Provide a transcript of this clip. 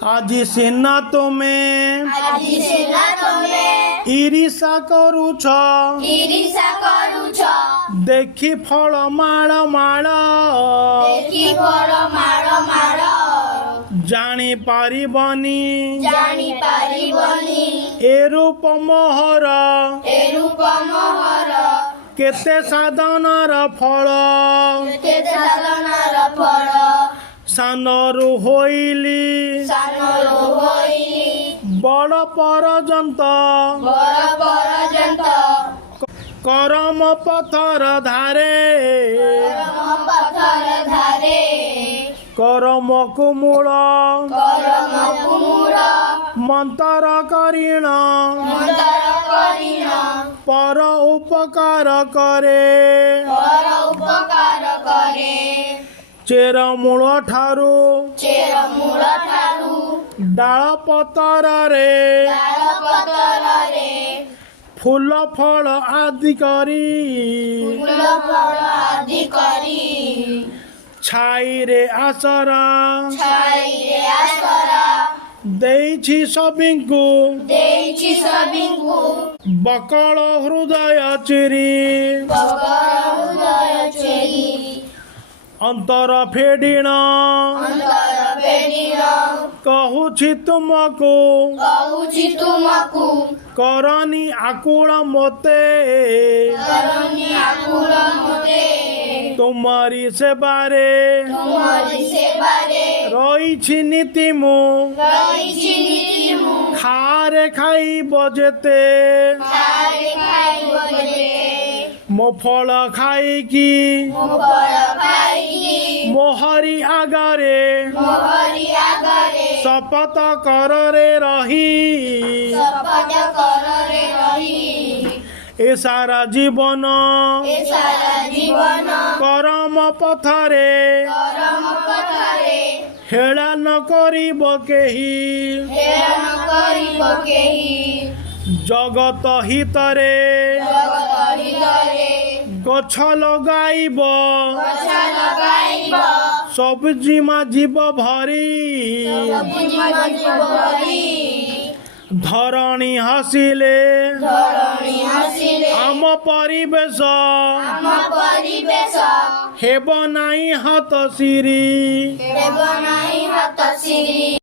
আজি ସିନା ତୁମେ ଈର୍ଷା କରୁଛ ଦେଖି ଫଳ ମାଳ ମାଳ ଜାଣିପାରିବନି ଏ ରୂପ ମୋହର କେତେ ସାଧନାର ଫଳ ସାନରୁ ହୋଇଲି ବଡ଼ ପର୍ଯ୍ୟନ୍ତ କରମ ପଥର ଧାରେ କରମକୁ ମୂଳ ମନ୍ତର କରିଣ ପର ଉପକାର କରେ ଚେରମୂଳ ଠାରୁ ଡାଳ ପତରରେ ଫୁଲ ଫଳ ଆଦି କରି ଛାଇରେ ଆସରା ଦେଇଛି ସଭିଙ୍କୁ ବକଳ ହୃଦୟ ଚିରି ଅନ୍ତର ଫେଡ଼ିଣ କହୁଛି ତୁମକୁ କରନି ଆକୁଳ ମୋତେ ତୁମରି ସେବାରେ ରହିଛି ନୀତି ମୁଁ ଖାରେ ଖାଇବ ଯେତେ ମୋ ଫଳ ଖାଇକି ମୋହରି ଆଗରେ ଶପଥ କରରେ ରହି ଏ ସାରା ଜୀବନ କରମ ପଥରେ ହେଳା ନ କରିବ କେହି ଜଗତ ହିତରେ ଗଛ ଲଗାଇବ ସବୁଜିମା ଜୀବ ଭରି ଧରଣୀ ହସିଲେ ଆମ ପରିବେଶ ହେବ ନାହିଁ ହାତ ସିରି।